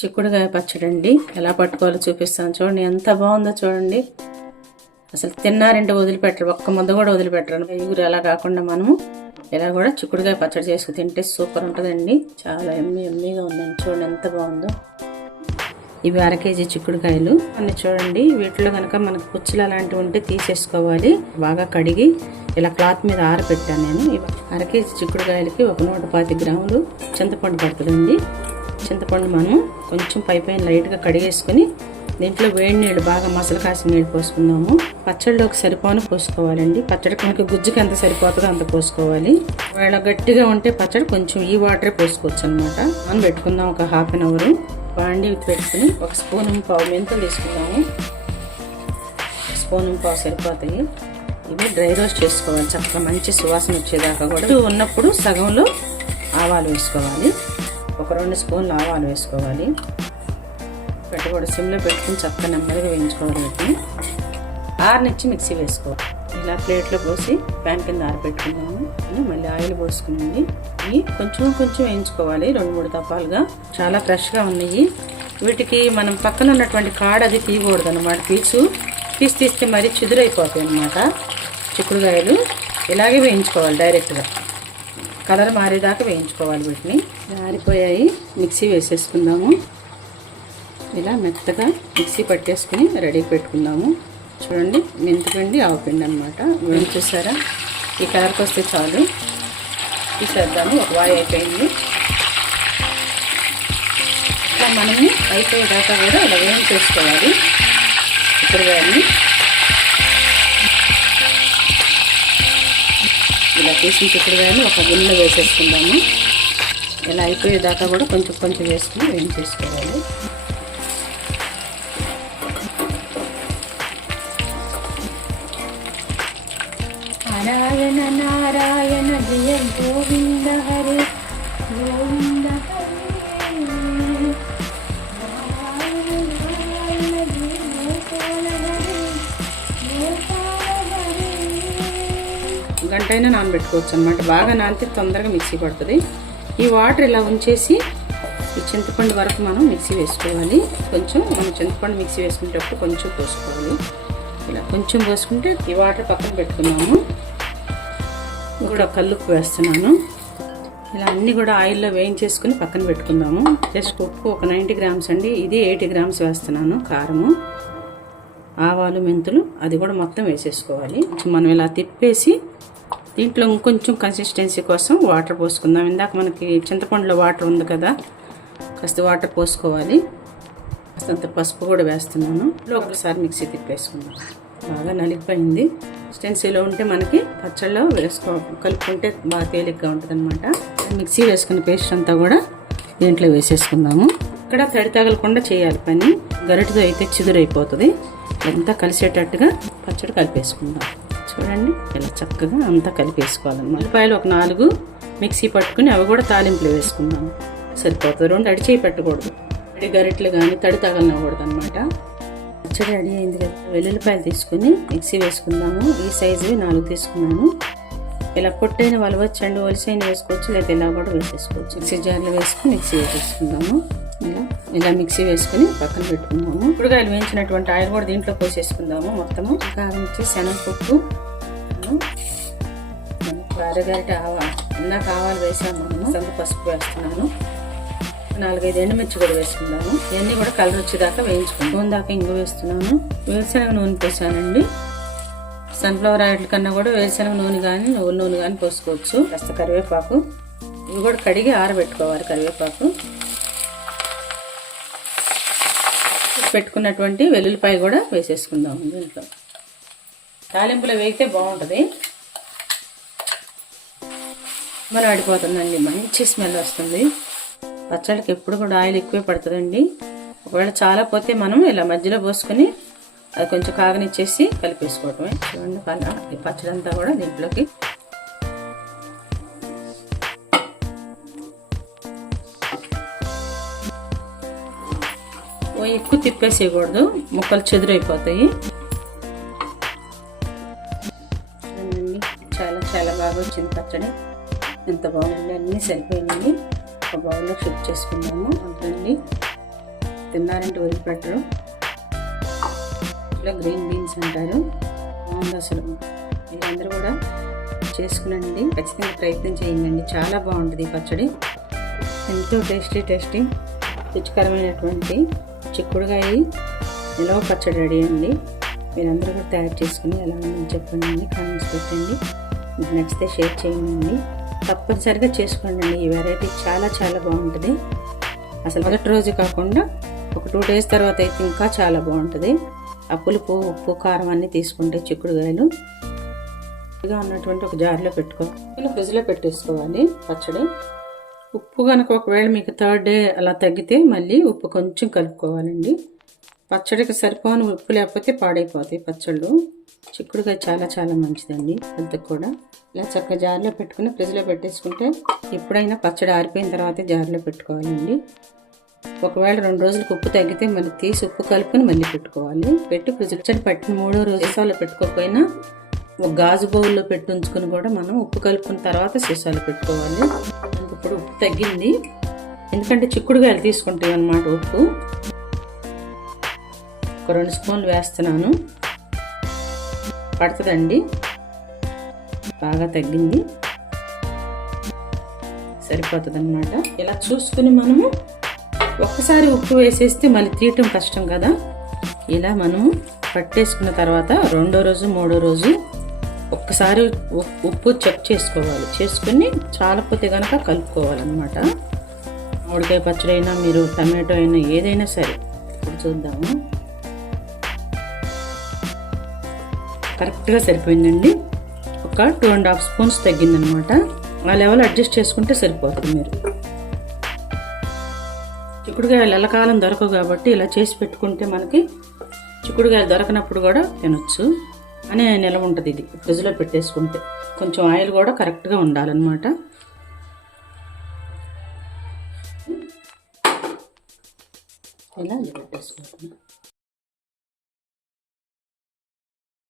చిక్కుడుకాయ పచ్చడి అండి. ఎలా పట్టుకోవాలో చూపిస్తాను చూడండి. ఎంత బాగుందో చూడండి. అసలు తిన్నారంటే వదిలిపెట్టరు, ఒక్క ముద్ద కూడా వదిలిపెట్టరు. ఎగురు అలా కాకుండా మనము ఇలా కూడా చిక్కుడుకాయ పచ్చడి చేసుకు తింటే సూపర్ ఉంటుందండి. చాలా ఎమ్మీగా ఉందండి. చూడండి ఎంత బాగుందో. ఇవి 1/2 కేజీ చిక్కుడుకాయలు అన్ని చూడండి. వీటిలో కనుక మనకు పుచ్చులు అలాంటివి ఉంటే తీసేసుకోవాలి. బాగా కడిగి ఇలా క్లాత్ మీద ఆరబెట్టాను నేను. 1/2 కేజీ చిక్కుడుకాయలకి ఒక 120 గ్రాములు చింతపండు పడుతుందండి. చింతపండు మనం కొంచెం పైన లైట్గా కడిగేసుకుని దీంట్లో వేడి నీళ్ళు బాగా మసలు కాసిన నీళ్ళు పోసుకుందాము. పచ్చడిలోకి సరిపోను పోసుకోవాలండి. పచ్చడికి మనకి గుజ్జుకి ఎంత సరిపోతుందో అంత పోసుకోవాలి. ఒకవేళ గట్టిగా ఉంటే పచ్చడి కొంచెం ఈ వాటరే పోసుకోవచ్చు అనమాట. మనం పెట్టుకుందాం ఒక 1/2 అవర్. బాండి పెట్టుకుని 1 స్పూన్ పావు మెంతులు తీసుకుందాము. 1 స్పూన్ పావు సరిపోతాయి. ఇవి డ్రై రోస్ట్ చేసుకోవాలి చక్కగా మంచి సువాసన వచ్చేదాకా కూడా. ఉన్నప్పుడు సగంలో ఆవాలు వేసుకోవాలి. ఒక 2 స్పూన్లు ఆవాలు వేసుకోవాలి. కూడా సిమ్లో పెట్టుకుని చక్కగా నెమ్మదిగా వేయించుకోవాలి. వీటిని ఆరనిచ్చి మిక్సీ వేసుకోవాలి. ఇలా ప్లేట్లో పోసి ప్యాన్ కింద ఆరబెట్టుకున్నాము. మళ్ళీ ఆయిల్ పోసుకునండి. ఇవి కొంచెం వేయించుకోవాలి 2-3 దప్పాలుగా. చాలా ఫ్రెష్గా ఉన్నాయి. వీటికి మనం పక్కన ఉన్నటువంటి కాడ అది తీయకూడదు అనమాట. పీసు తీస్తే మరీ చిదురైపోతాయి అనమాట. చిక్కుడుకాయలు ఇలాగే వేయించుకోవాలి. డైరెక్ట్గా కలర్ మారేదాకా వేయించుకోవాలి. వీటిని ఆరిపోయాయి. మిక్సీ వేసేసుకుందాము. ఇలా మెత్తగా మిక్సీ పట్టేసుకుని రెడీ పెట్టుకుందాము. చూడండి మెంతిపిండి ఆవపిండి అనమాట. చూసారా ఈ కలర్కి వస్తే చాలు. తీసేద్దాము. ఒక వాయి అయిపోయింది. ఇలా మనము అయిపోయేదాకా కూడా ఇలా వేయించేసుకోవాలి చిక్కుడుకాయని. ఇలా తీసిన చిక్కుడుకాయని ఒక గిన్నెలో వేసేసుకుందాము. ఇలా అయిపోయేదాకా కూడా కొంచెం వేసుకుని వేయించేసుకోవాలి. నారాయణ నారాయణ జయ గోవింద హరే గోవింద గంటైనా నానబెట్టుకోవచ్చు అనమాట. బాగా నానితే తొందరగా మిక్సీ పడుతుంది. ఈ వాటర్ ఇలా ఉంచేసి ఈ చింతపండు వరకు మనం మిక్సీ వేసుకోవాలి. మనం చింతపండు మిక్సీ వేసుకునేటప్పుడు కొంచెం పోసుకోవాలి. ఇలా కొంచెం పోసుకుంటే ఈ వాటర్ పక్కన పెట్టుకున్నాము. కూడా కల్లుప్పు వేస్తున్నాను. ఇలా అన్నీ కూడా ఆయిల్లో వేయించేసుకుని పక్కన పెట్టుకుందాము. జస్ట్ ఉప్పు ఒక 90 గ్రామ్స్ అండి. ఇది 80 గ్రామ్స్ వేస్తున్నాను. కారము, ఆవాలు, మెంతులు అది కూడా మొత్తం వేసేసుకోవాలి. మనం ఇలా తిప్పేసి దీంట్లో ఇంకొంచెం కన్సిస్టెన్సీ కోసం వాటర్ పోసుకుందాం. ఇందాక మనకి చింతపండులో వాటర్ ఉంది కదా, కాస్త వాటర్ పోసుకోవాలి. కాస్తంత పసుపు కూడా వేస్తున్నాను. ఒకసారి మిక్సీ తిప్పేసుకుందాం. బాగా నలిగిపోయింది. కన్సిస్టెన్సీలో ఉంటే మనకి పచ్చళ్ళలో కలుపుకుంటే బాగా తేలిగ్గా ఉంటుంది అనమాట. మిక్సీ వేసుకున్న పేస్ట్ అంతా కూడా దీంట్లో వేసేసుకుందాము. ఇక్కడ తడి తగలకుండా చేయాలి పని. గరిటతో అయితే చిదురైపోతుంది. అంతా కలిసేటట్టుగా పచ్చడి కలిపేసుకుందాం. చూడండి ఇలా చక్కగా అంతా కలిపేసుకోవాలన్నమాట. ఉల్లిపాయలు ఒక 4 మిక్సీ పట్టుకుని అవి కూడా తాలింపులు వేసుకుందాము. సరిపోతుంది. 2 అడిచేయి పెట్టకూడదు. గరిటలు కానీ తడి తగలనకూడదు అనమాట. పచ్చడి రెడీ అయింది కదా. వెల్లుల్లిపాయలు తీసుకుని మిక్సీ వేసుకుందాము. ఈ సైజువి 4 తీసుకున్నాను. ఇలా పొట్టైన వలవచ్చండి, ఒలిసైన వేసుకోవచ్చు, లేదా ఇలా కూడా వేసేసుకోవచ్చు. మిక్సీ జార్లో వేసుకుని మిక్సీ వేసేసుకుందాము. ఇలా మిక్సీ వేసుకుని పక్కన పెట్టుకుందాము. చిక్కుడుకాయలు వేయించినటువంటి ఆయిల్ కూడా దీంట్లో పోసేసుకుందాము. మొత్తము కారం ఇచ్చి శనగపప్పు, అరగరిట ఆవాలు, ఇందాక ఆవాలు వేసాము. మనం పసుపు వేస్తున్నాను. 4-5 ఎండుమిర్చి కూడా వేసుకుందాము. ఇవన్నీ కూడా కలర్ వచ్చేదాకా వేయించుకుంటాం. నూనె దాకా ఇంగు వేస్తున్నాను. వేరుశనగ నూనె పోసానండి. సన్ఫ్లవర్ ఆయిల్ కన్నా కూడా వేరుశనగ నూనె కానీ నువ్వుల నూనె కానీ పోసుకోవచ్చు. కాస్త కరివేపాకు, ఇవి కూడా కడిగి ఆరబెట్టుకోవాలి. కరివేపాకు పెట్టుకున్నటువంటి వెల్లుల్లిపాయ కూడా వేసేసుకుందాము. దీంట్లో తాలింపులో వేగితే బాగుంటుంది. మరి ఆడిపోతుందండి, మంచి స్మెల్ వస్తుంది. పచ్చడికి ఎప్పుడు కూడా ఆయిల్ ఎక్కువే పడుతుందండి. ఒకవేళ చాలా పోతే మనం ఇలా మధ్యలో పోసుకొని అది కొంచెం కాగనిచ్చేసి కలిపేసుకోవటమే. చూడండి ఈ పచ్చడి అంతా కూడా దీంట్లోకి ఎక్కువ తిప్పేసేయకూడదు, ముక్కలు చెదురైపోతాయి. చాలా బాగా వచ్చింది పచ్చడి. ఎంత బాగుంది. అన్నీ సరిపోయినాయి. ఒక బౌల్లో షిఫ్ట్ చేసుకుందాము. అండి తిన్నారంటే వదిలిపెట్టరు. ఇట్లా గ్రీన్ బీన్స్ అంటారు, బాగుంది అసలు. వీళ్ళందరూ కూడా చేసుకునండి, ఖచ్చితంగా ప్రయత్నం చేయండి. చాలా బాగుంటుంది ఈ పచ్చడి. ఎంతో టేస్టీ రుచికరమైనటువంటి చిక్కుడుకాయ నిలవ పచ్చడి రెడీ అండి. మీరందరూ కూడా తయారు చేసుకుని ఎలా ఉందని చెప్పండి, కామెంట్స్ పెట్టండి. మీకు నచ్చితే షేర్ చేయండి. తప్పనిసరిగా చేసుకోండి. ఈ వెరైటీ చాలా బాగుంటుంది. అసలు మొదటి రోజు కాకుండా ఒక 2 days తర్వాత అయితే ఇంకా చాలా బాగుంటుంది. ఆ పులుపు, ఉప్పు, కారం అన్నీ తీసుకుంటే చిక్కుడుకాయలు ఉన్నటువంటి ఒక జార్లో పెట్టుకోవాలి, ఫ్రిడ్జ్లో పెట్టేసుకోవాలి పచ్చడి. ఉప్పు కనుక ఒకవేళ మీకు 3rd day అలా తగ్గితే మళ్ళీ ఉప్పు కొంచెం కలుపుకోవాలండి. పచ్చడికి సరిపోని ఉప్పు లేకపోతే పాడైపోతాయి పచ్చళ్ళు. చిక్కుడుకాయ చాలా మంచిదండి హెల్త్కి కూడా. ఇలా చక్కగా జార్లో పెట్టుకుని ఫ్రిడ్జ్లో పెట్టేసుకుంటే ఎప్పుడైనా పచ్చడి ఆరిపోయిన తర్వాతే జార్లో పెట్టుకోవాలండి. ఒకవేళ 2 రోజులకు ఉప్పు తగ్గితే మళ్ళీ తీసి ఉప్పు కలుపుకొని మళ్ళీ పెట్టుకోవాలి. పెట్టి ఫ్రిడ్జ్లో పట్టిన 3వ రోజు సీసాలో పెట్టుకోకపోయినా ఒక గాజు బౌల్లో పెట్టి ఉంచుకొని కూడా మనం ఉప్పు కలుపుకున్న తర్వాత సీసాలో పెట్టుకోవాలి. ఇప్పుడు ఉప్పు తగ్గింది, ఎందుకంటే చిక్కుడుకాయలు తీసుకుంటాయి అన్నమాట. ఉప్పు ఒక 2 స్పూన్లు వేస్తున్నాను, పడుతుందండి. బాగా తగ్గింది, సరిపోతుంది అన్నమాట. ఇలా చూసుకుని మనము ఒక్కసారి ఉప్పు వేసేస్తే మళ్ళీ తీయటం కష్టం కదా. ఇలా మనము పట్టేసుకున్న తర్వాత 2వ రోజు 3వ రోజు ఒక్కసారి ఉప్పు చెక్ చేసుకోవాలి. చేసుకుని చాలపోతే కనుక కలుపుకోవాలన్నమాట. మామిడికాయ పచ్చడి అయినా, మీరు టమాటో అయినా, ఏదైనా సరే. ఇప్పుడు చూద్దాము. కరెక్ట్గా సరిపోయిందండి. ఒక 2.5 స్పూన్స్ తగ్గిందనమాట. ఆ లెవెల్ అడ్జస్ట్ చేసుకుంటే సరిపోతుంది. మీరు చిక్కుడుకాయలు ఎల్లకాలం దొరకవు కాబట్టి ఇలా చేసి పెట్టుకుంటే మనకి చిక్కుడుకాయలు దొరకనప్పుడు కూడా తినొచ్చు అనే నిలవ ఉంటుంది. ఇది ఫ్రిడ్జ్లో పెట్టేసుకుంటే కొంచెం ఆయిల్ కూడా కరెక్ట్గా ఉండాలన్నమాట. ఇలా పెట్టేసుకుంటున్నాం.